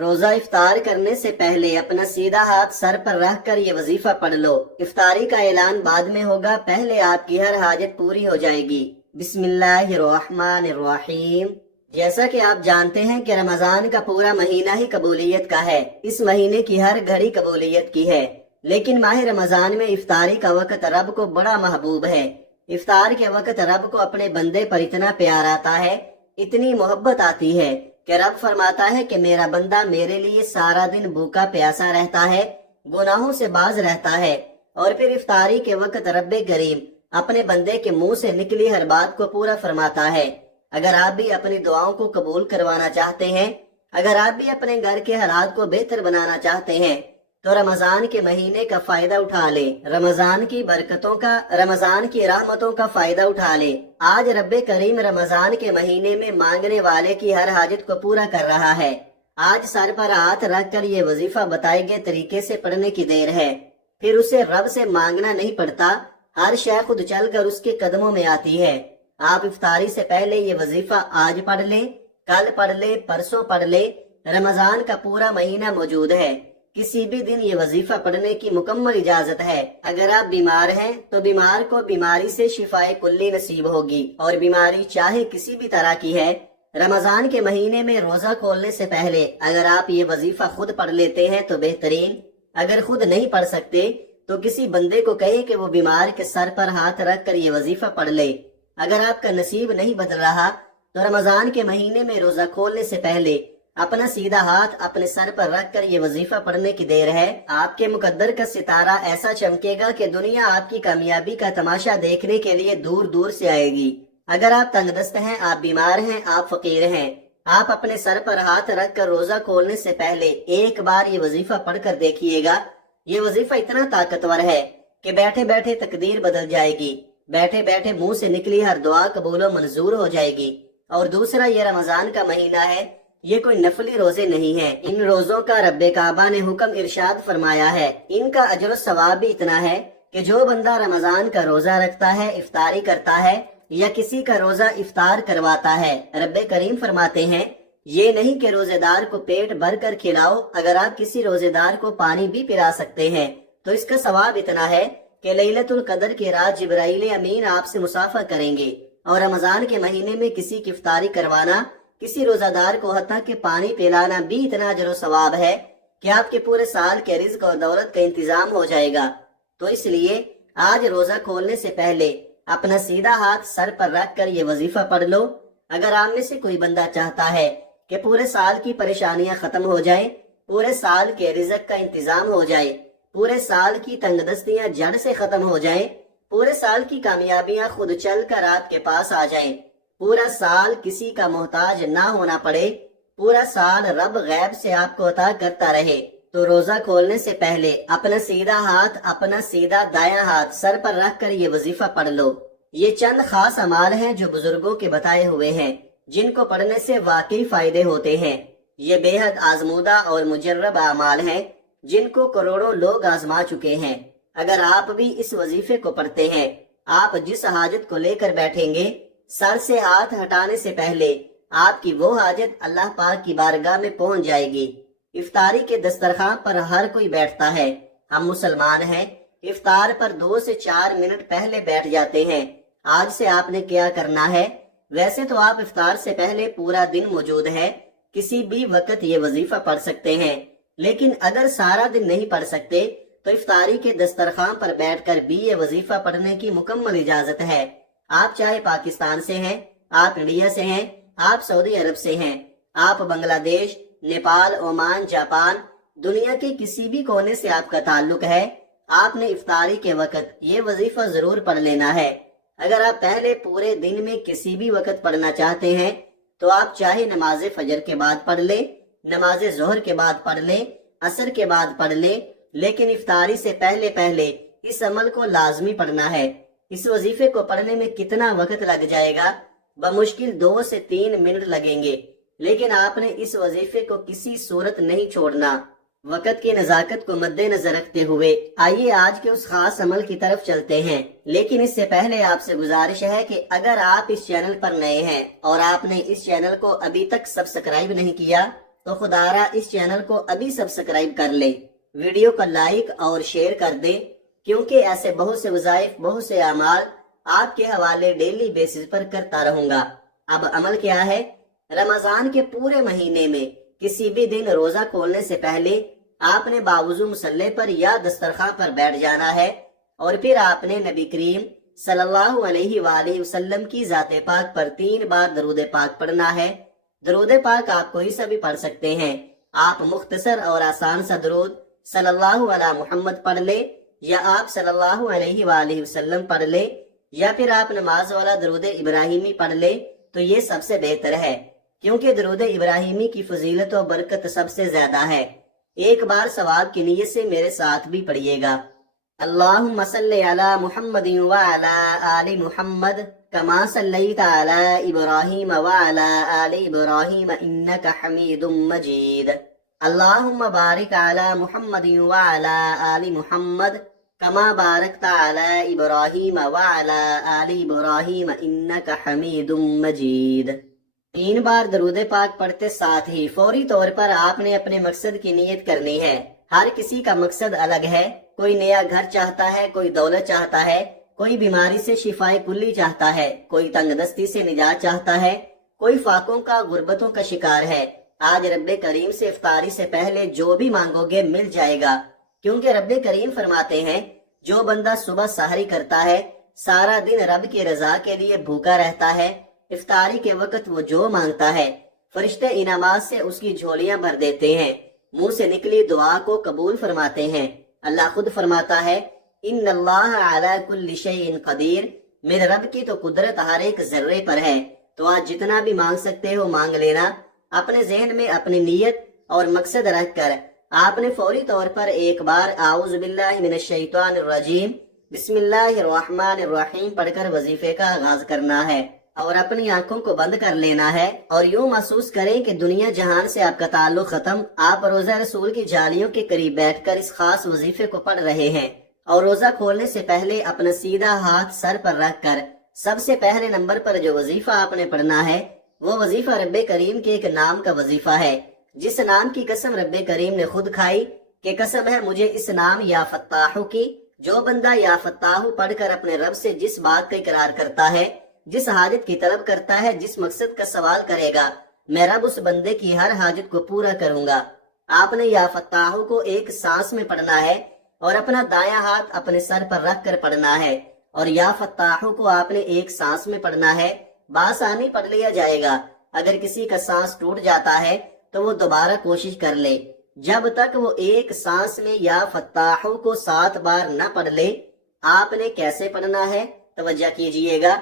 روزہ افطار کرنے سے پہلے اپنا سیدھا ہاتھ سر پر رکھ کر یہ وظیفہ پڑھ لو۔ افطاری کا اعلان بعد میں ہوگا، پہلے آپ کی ہر حاجت پوری ہو جائے گی۔ بسم اللہ الرحمن الرحیم۔ جیسا کہ آپ جانتے ہیں کہ رمضان کا پورا مہینہ ہی قبولیت کا ہے، اس مہینے کی ہر گھڑی قبولیت کی ہے، لیکن ماہ رمضان میں افطاری کا وقت رب کو بڑا محبوب ہے۔ افطار کے وقت رب کو اپنے بندے پر اتنا پیار آتا ہے، اتنی محبت آتی ہے کہ رب فرماتا ہے کہ میرا بندہ میرے لیے سارا دن بھوکا پیاسا رہتا ہے، گناہوں سے باز رہتا ہے، اور پھر افطاری کے وقت رب کریم اپنے بندے کے منہ سے نکلی ہر بات کو پورا فرماتا ہے۔ اگر آپ بھی اپنی دعاؤں کو قبول کروانا چاہتے ہیں، اگر آپ بھی اپنے گھر کے حالات کو بہتر بنانا چاہتے ہیں، تو رمضان کے مہینے کا فائدہ اٹھا لے، رمضان کی برکتوں کا، رمضان کی رحمتوں کا فائدہ اٹھا لے۔ آج رب کریم رمضان کے مہینے میں مانگنے والے کی ہر حاجت کو پورا کر رہا ہے۔ آج سر پر ہاتھ رکھ کر یہ وظیفہ بتائے گئے طریقے سے پڑھنے کی دیر ہے، پھر اسے رب سے مانگنا نہیں پڑتا، ہر شے خود چل کر اس کے قدموں میں آتی ہے۔ آپ افطاری سے پہلے یہ وظیفہ آج پڑھ لیں، کل پڑھ لیں، پرسوں پڑھ لیں، رمضان کا پورا مہینہ موجود ہے، کسی بھی دن یہ وظیفہ پڑھنے کی مکمل اجازت ہے۔ اگر آپ بیمار ہیں تو بیمار کو بیماری سے شفاء کلی نصیب ہوگی، اور بیماری چاہے کسی بھی طرح کی ہے۔ رمضان کے مہینے میں روزہ کھولنے سے پہلے اگر آپ یہ وظیفہ خود پڑھ لیتے ہیں تو بہترین، اگر خود نہیں پڑھ سکتے تو کسی بندے کو کہیں کہ وہ بیمار کے سر پر ہاتھ رکھ کر یہ وظیفہ پڑھ لے۔ اگر آپ کا نصیب نہیں بدل رہا تو رمضان کے مہینے میں روزہ کھولنے سے پہلے اپنا سیدھا ہاتھ اپنے سر پر رکھ کر یہ وظیفہ پڑھنے کی دیر ہے۔ آپ کے مقدر کا ستارہ ایسا چمکے گا کہ دنیا آپ کی کامیابی کا تماشا دیکھنے کے لیے دور دور سے آئے گی۔ اگر آپ تنگ دست ہیں، آپ بیمار ہیں، آپ فقیر ہیں، آپ اپنے سر پر ہاتھ رکھ کر روزہ کھولنے سے پہلے ایک بار یہ وظیفہ پڑھ کر دیکھیے گا۔ یہ وظیفہ اتنا طاقتور ہے کہ بیٹھے بیٹھے تقدیر بدل جائے گی، بیٹھے بیٹھے منہ سے نکلی ہر دعا قبول و منظور ہو جائے گی۔ اور دوسرا، یہ رمضان کا مہینہ ہے، یہ کوئی نفلی روزے نہیں ہیں، ان روزوں کا رب کعبہ نے حکم ارشاد فرمایا ہے، ان کا اجر و ثواب بھی اتنا ہے کہ جو بندہ رمضان کا روزہ رکھتا ہے، افطاری کرتا ہے یا کسی کا روزہ افطار کرواتا ہے، رب کریم فرماتے ہیں یہ نہیں کہ روزے دار کو پیٹ بھر کر کھلاؤ، اگر آپ کسی روزے دار کو پانی بھی پلا سکتے ہیں تو اس کا ثواب اتنا ہے کہ لیلۃ القدر کی رات جبرائیل امین آپ سے مصافحہ کریں گے۔ اور رمضان کے مہینے میں کسی کی افطاری کروانا، کسی روزہ دار کو حتیٰ کہ پانی پلانا بھی اتنا اجر و ثواب ہے کہ آپ کے پورے سال کے رزق اور دولت کا انتظام ہو جائے گا۔ تو اس لیے آج روزہ کھولنے سے پہلے اپنا سیدھا ہاتھ سر پر رکھ کر یہ وظیفہ پڑھ لو۔ اگر آپ میں سے کوئی بندہ چاہتا ہے کہ پورے سال کی پریشانیاں ختم ہو جائیں، پورے سال کے رزق کا انتظام ہو جائے، پورے سال کی تنگ دستیاں جڑ سے ختم ہو جائیں، پورے سال کی کامیابیاں خود چل کر آپ کے پاس آ جائیں، پورا سال کسی کا محتاج نہ ہونا پڑے، پورا سال رب غیب سے آپ کو عطا کرتا رہے، تو روزہ کھولنے سے پہلے اپنا سیدھا ہاتھ، اپنا سیدھا دایاں ہاتھ سر پر رکھ کر یہ وظیفہ پڑھ لو۔ یہ چند خاص اعمال ہیں جو بزرگوں کے بتائے ہوئے ہیں، جن کو پڑھنے سے واقعی فائدے ہوتے ہیں۔ یہ بے حد آزمودہ اور مجرب اعمال ہیں جن کو کروڑوں لوگ آزما چکے ہیں۔ اگر آپ بھی اس وظیفے کو پڑھتے ہیں، آپ جس حاجت کو لے کر بیٹھیں گے، سر سے ہاتھ ہٹانے سے پہلے آپ کی وہ حاجت اللہ پاک کی بارگاہ میں پہنچ جائے گی۔ افطاری کے دسترخوان پر ہر کوئی بیٹھتا ہے، ہم مسلمان ہیں، افطار پر 2 سے 4 منٹ پہلے بیٹھ جاتے ہیں۔ آج سے آپ نے کیا کرنا ہے؟ ویسے تو آپ افطار سے پہلے پورا دن موجود ہے، کسی بھی وقت یہ وظیفہ پڑھ سکتے ہیں، لیکن اگر سارا دن نہیں پڑھ سکتے تو افطاری کے دسترخوان پر بیٹھ کر بھی یہ وظیفہ پڑھنے کی مکمل اجازت ہے۔ آپ چاہے پاکستان سے ہیں، آپ انڈیا سے ہیں، آپ سعودی عرب سے ہیں، آپ بنگلہ دیش، نیپال، عمان، جاپان، دنیا کے کسی بھی کونے سے آپ کا تعلق ہے، آپ نے افطاری کے وقت یہ وظیفہ ضرور پڑھ لینا ہے۔ اگر آپ پہلے پورے دن میں کسی بھی وقت پڑھنا چاہتے ہیں تو آپ چاہے نماز فجر کے بعد پڑھ لیں، نماز ظہر کے بعد پڑھ لیں، عصر کے بعد پڑھ لیں، لیکن افطاری سے پہلے اس عمل کو لازمی پڑھنا ہے۔ اس وظیفے کو پڑھنے میں کتنا وقت لگ جائے گا؟ بمشکل 2 سے 3 منٹ لگیں گے، لیکن آپ نے اس وظیفے کو کسی صورت نہیں چھوڑنا۔ وقت کی نزاکت کو مد نظر رکھتے ہوئے آئیے آج کے اس خاص عمل کی طرف چلتے ہیں، لیکن اس سے پہلے آپ سے گزارش ہے کہ اگر آپ اس چینل پر نئے ہیں اور آپ نے اس چینل کو ابھی تک سبسکرائب نہیں کیا تو خدارا اس چینل کو ابھی سبسکرائب کر لے، ویڈیو کو لائک اور شیئر کر دے، کیونکہ ایسے بہت سے وظائف، بہت سے اعمال آپ کے حوالے ڈیلی بیسس پر کرتا رہوں گا۔ اب عمل کیا ہے؟ رمضان کے پورے مہینے میں کسی بھی دن روزہ کھولنے سے پہلے آپ نے باوضو مصلی پر یا دسترخوان پر بیٹھ جانا ہے، اور پھر آپ نے نبی کریم صلی اللہ علیہ وآلہ وسلم کی ذات پاک پر 3 بار درود پاک پڑھنا ہے۔ درود پاک آپ کوئی سا بھی پڑھ سکتے ہیں، آپ مختصر اور آسان سا درود صلی اللہ علی محمد پڑھ لے، یا آپ صلی اللہ علیہ وآلہ وسلم پڑھ لے، یا پھر آپ نماز والا درود ابراہیمی پڑھ لے تو یہ سب سے بہتر ہے، کیونکہ درود ابراہیمی کی فضیلت و برکت سب سے زیادہ ہے۔ ایک بار ثواب کی نیت سے میرے ساتھ بھی پڑھیے گا۔ اللہم صلی علی محمد وعلی آل محمد کما صلیت علی ابراہیم وعلی آل ابراہیم انک حمید مجید۔ اللہم بارک علی محمد وعلی آل محمد کما بارکت علی ابراہیم وعلی آل ابراہیم انک حمید مجید۔ 3 بار درود پاک پڑھتے ساتھ ہی فوری طور پر آپ نے اپنے مقصد کی نیت کرنی ہے۔ ہر کسی کا مقصد الگ ہے، کوئی نیا گھر چاہتا ہے، کوئی دولت چاہتا ہے، کوئی بیماری سے شفائے کلی چاہتا ہے، کوئی تنگ دستی سے نجات چاہتا ہے، کوئی فاقوں کا، غربتوں کا شکار ہے۔ آج رب کریم سے افطاری سے پہلے جو بھی مانگو گے مل جائے گا، کیونکہ رب کریم فرماتے ہیں جو بندہ صبح سحری کرتا ہے، سارا دن رب کی رضا کے لیے بھوکا رہتا ہے، افطاری کے وقت وہ جو مانگتا ہے فرشتے انعامات سے اس کی جھولیاں بھر دیتے ہیں، منہ سے نکلی دعا کو قبول فرماتے ہیں۔ اللہ خود فرماتا ہے ان اللہ علی کل شیء قدیر، میرے رب کی تو قدرت ہر ایک ذرے پر ہے۔ تو آج جتنا بھی مانگ سکتے ہو مانگ لینا، اپنے ذہن میں اپنی نیت اور مقصد رکھ کر آپ نے فوری طور پر ایک بار اعوذ باللہ من الشیطان الرجیم بسم اللہ الرحمن الرحیم پڑھ کر وظیفے کا آغاز کرنا ہے، اور اپنی آنکھوں کو بند کر لینا ہے، اور یوں محسوس کریں کہ دنیا جہان سے آپ کا تعلق ختم، آپ روزہ رسول کی جالیوں کے قریب بیٹھ کر اس خاص وظیفے کو پڑھ رہے ہیں۔ اور روزہ کھولنے سے پہلے اپنا سیدھا ہاتھ سر پر رکھ کر سب سے پہلے نمبر پر جو وظیفہ آپ نے پڑھنا ہے وہ وظیفہ رب کریم کے ایک نام کا وظیفہ ہے، جس نام کی قسم رب کریم نے خود کھائی کہ قسم ہے مجھے اس نام یا فتاحو کی، جو بندہ یا فتاحو پڑھ کر اپنے رب سے جس بات کا اقرار کرتا ہے، جس حاجت کی طلب کرتا ہے، جس مقصد کا سوال کرے گا، میں رب اس بندے کی ہر حاجت کو پورا کروں گا۔ آپ نے یا فتاحو کو ایک سانس میں پڑھنا ہے، اور اپنا دایاں ہاتھ اپنے سر پر رکھ کر پڑھنا ہے، اور یا فتاحو کو آپ نے ایک سانس میں پڑھنا ہے، بآسانی پڑھ لیا جائے گا۔ اگر کسی کا سانس ٹوٹ جاتا ہے تو وہ دوبارہ کوشش کر لے، جب تک وہ ایک سانس میں یا فتاحو کو 7 بار نہ پڑھ لے۔ آپ نے کیسے پڑھنا ہے توجہ کیجئے گا،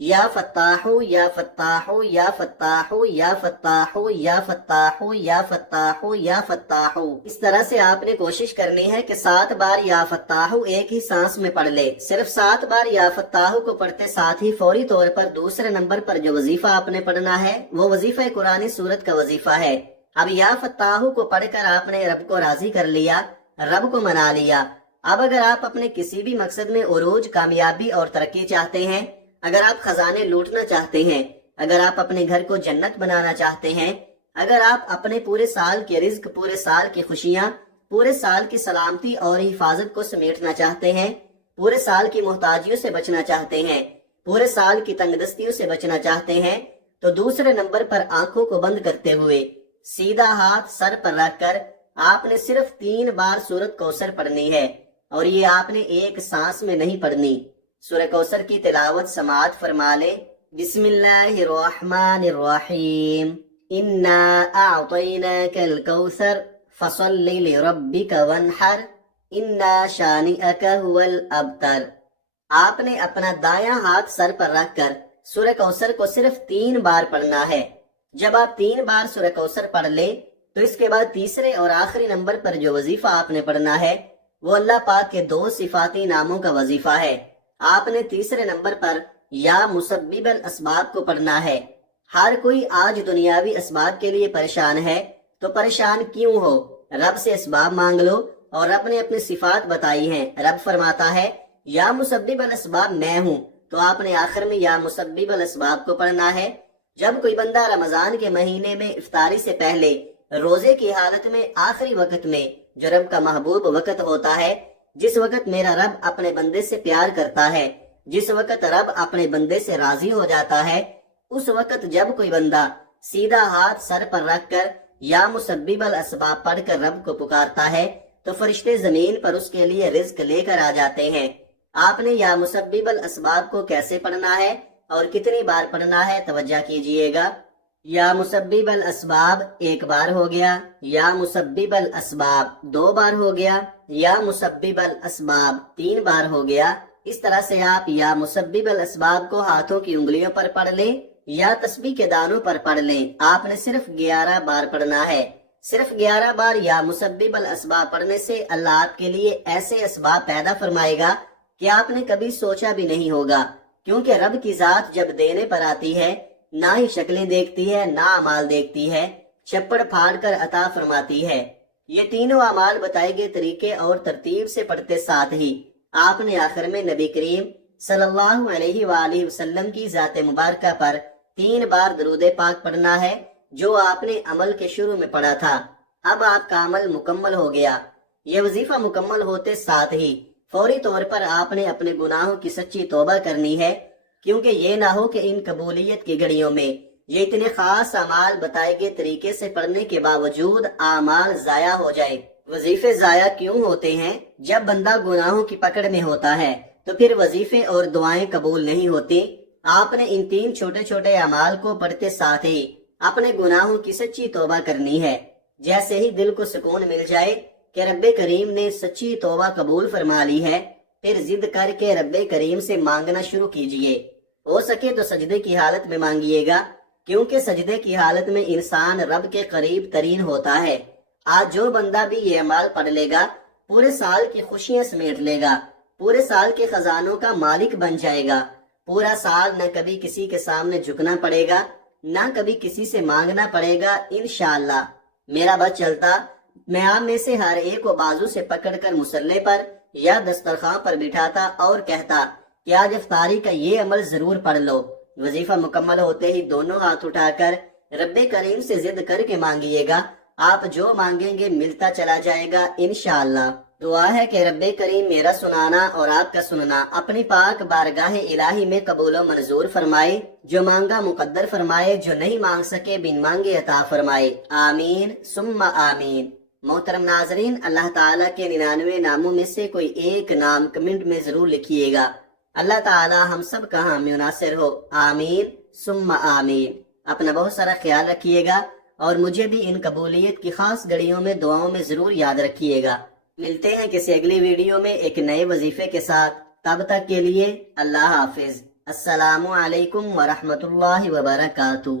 یا فتاحو یا فتاحو یا فتاحو یا فتاحو یا فتاحو یا فتاحو یا فتاحو، اس طرح سے آپ نے کوشش کرنی ہے کہ 7 بار یا فتاحو ایک ہی سانس میں پڑھ لے۔ صرف 7 بار یا فتاحو کو پڑھتے ساتھ ہی فوری طور پر دوسرے نمبر پر جو وظیفہ آپ نے پڑھنا ہے وہ وظیفہ قرآن سورت کا وظیفہ ہے۔ اب یا فتاحو کو پڑھ کر آپ نے رب کو راضی کر لیا، رب کو منا لیا۔ اب اگر آپ اپنے کسی بھی مقصد میں عروج، کامیابی اور ترقی چاہتے ہیں، اگر آپ خزانے لوٹنا چاہتے ہیں، اگر آپ اپنے گھر کو جنت بنانا چاہتے ہیں، اگر آپ اپنے پورے سال کے رزق، پورے سال کی خوشیاں، پورے سال کی سلامتی اور حفاظت کو سمیٹنا چاہتے ہیں، پورے سال کی محتاجیوں سے بچنا چاہتے ہیں، پورے سال کی تنگ دستیوں سے بچنا چاہتے ہیں، تو دوسرے نمبر پر آنکھوں کو بند کرتے ہوئے سیدھا ہاتھ سر پر رکھ کر آپ نے صرف 3 بار سورت کوثر پڑھنی ہے، اور یہ آپ نے ایک سانس میں نہیں پڑھنی۔ سورہ کوثر کی تلاوت سماعت فرما لیں۔ بسم اللہ الرحمن الرحیم، انا اعطیناک الکوثر فصل لربک وانحر انا شانئک هو الابتر۔ آپ نے اپنا دایاں ہاتھ سر پر رکھ کر سورہ کوثر کو صرف 3 بار پڑھنا ہے۔ جب آپ 3 بار سورہ کوثر پڑھ لیں تو اس کے بعد تیسرے اور آخری نمبر پر جو وظیفہ آپ نے پڑھنا ہے وہ اللہ پاک کے 2 صفاتی ناموں کا وظیفہ ہے۔ آپ نے تیسرے نمبر پر یا مسبب الاسباب کو پڑھنا ہے۔ ہر کوئی آج دنیاوی اسباب کے لیے پریشان ہے، تو پریشان کیوں ہو؟ رب سے اسباب مانگ لو، اور رب نے اپنی صفات بتائی ہیں۔ رب فرماتا ہے یا مسبب الاسباب میں ہوں، تو آپ نے آخر میں یا مسبب الاسباب کو پڑھنا ہے۔ جب کوئی بندہ رمضان کے مہینے میں افطاری سے پہلے روزے کی حالت میں آخری وقت میں جو رب کا محبوب وقت ہوتا ہے، جس وقت میرا رب اپنے بندے سے پیار کرتا ہے، جس وقت رب اپنے بندے سے راضی ہو جاتا ہے، اس وقت جب کوئی بندہ سیدھا ہاتھ سر پر رکھ کر یا مسبب الاسباب پڑھ کر رب کو پکارتا ہے تو فرشتے زمین پر اس کے لیے رزق لے کر آ جاتے ہیں۔ آپ نے یا مسبب الاسباب کو کیسے پڑھنا ہے اور کتنی بار پڑھنا ہے توجہ کیجئے گا۔ یا مسبب الاسباب ایک بار ہو گیا، یا مسبب الاسباب 2 بار ہو گیا، یا مسبب الاسباب 3 بار ہو گیا۔ اس طرح سے آپ یا مسبب الاسباب کو ہاتھوں کی انگلیوں پر پڑھ لیں یا تسبیح کے دانوں پر پڑھ لیں۔ آپ نے صرف 11 بار پڑھنا ہے۔ صرف 11 بار یا مسبب الاسباب پڑھنے سے اللہ آپ کے لیے ایسے اسباب پیدا فرمائے گا کہ آپ نے کبھی سوچا بھی نہیں ہوگا، کیونکہ رب کی ذات جب دینے پر آتی ہے نہ ہی شکلیں دیکھتی ہے نہ اعمال دیکھتی ہے، چھپڑ پھاڑ کر عطا فرماتی ہے۔ یہ تینوں اعمال بتائے گئے طریقے اور ترتیب سے پڑھتے ساتھ ہی آپ نے آخر میں نبی کریم صلی اللہ علیہ وآلہ وسلم کی ذات مبارکہ پر 3 بار درود پاک پڑھنا ہے، جو آپ نے عمل کے شروع میں پڑھا تھا۔ اب آپ کا عمل مکمل ہو گیا۔ یہ وظیفہ مکمل ہوتے ساتھ ہی فوری طور پر آپ نے اپنے گناہوں کی سچی توبہ کرنی ہے، کیونکہ یہ نہ ہو کہ ان قبولیت کی گھڑیوں میں یہ اتنے خاص اعمال بتائے گئے طریقے سے پڑھنے کے باوجود اعمال ضائع ہو جائے۔ وظیفے ضائع کیوں ہوتے ہیں؟ جب بندہ گناہوں کی پکڑ میں ہوتا ہے تو پھر وظیفے اور دعائیں قبول نہیں ہوتی۔ آپ نے ان 3 چھوٹے چھوٹے اعمال کو پڑھتے ساتھ ہی اپنے گناہوں کی سچی توبہ کرنی ہے۔ جیسے ہی دل کو سکون مل جائے کہ رب کریم نے سچی توبہ قبول فرما لی ہے، پھر ضد کر کے رب کریم سے مانگنا شروع کیجئے۔ ہو سکے تو سجدے کی حالت میں مانگیے گا، کیونکہ سجدے کی حالت میں انسان رب کے قریب ترین ہوتا ہے۔ آج جو بندہ بھی یہ اعمال پڑھ لے گا پورے سال کی خوشیاں سمیٹ لے گا، پورے سال کے خزانوں کا مالک بن جائے گا۔ پورا سال نہ کبھی کسی کے سامنے جھکنا پڑے گا، نہ کبھی کسی سے مانگنا پڑے گا انشاءاللہ۔ میرا بس چلتا میں آپ میں سے ہر ایک کو بازو سے پکڑ کر مصلے پر یا دسترخوان پر بٹھاتا اور کہتا کہ آج افطاری کا یہ عمل ضرور پڑھ لو۔ وظیفہ مکمل ہوتے ہی دونوں ہاتھ اٹھا کر رب کریم سے ضد کر کے مانگیے گا، آپ جو مانگیں گے ملتا چلا جائے گا انشاءاللہ۔ دعا ہے کہ رب کریم میرا سنانا اور آپ کا سننا اپنی پاک بارگاہ الہی میں قبول و منظور فرمائے، جو مانگا مقدر فرمائے، جو نہیں مانگ سکے بن مانگے عطا فرمائے، آمین ثم آمین۔ محترم ناظرین، اللہ تعالیٰ کے 99 ناموں میں سے کوئی ایک نام کمنٹ میں ضرور لکھیے گا۔ اللہ تعالیٰ ہم سب کا حامی و ناصر ہو، آمین ثم آمین۔ اپنا بہت سارا خیال رکھیے گا اور مجھے بھی ان قبولیت کی خاص گھڑیوں میں دعاؤں میں ضرور یاد رکھیے گا۔ ملتے ہیں کسی اگلی ویڈیو میں ایک نئے وظیفے کے ساتھ، تب تک کے لیے اللہ حافظ۔ السلام علیکم ورحمۃ اللہ وبرکاتہ۔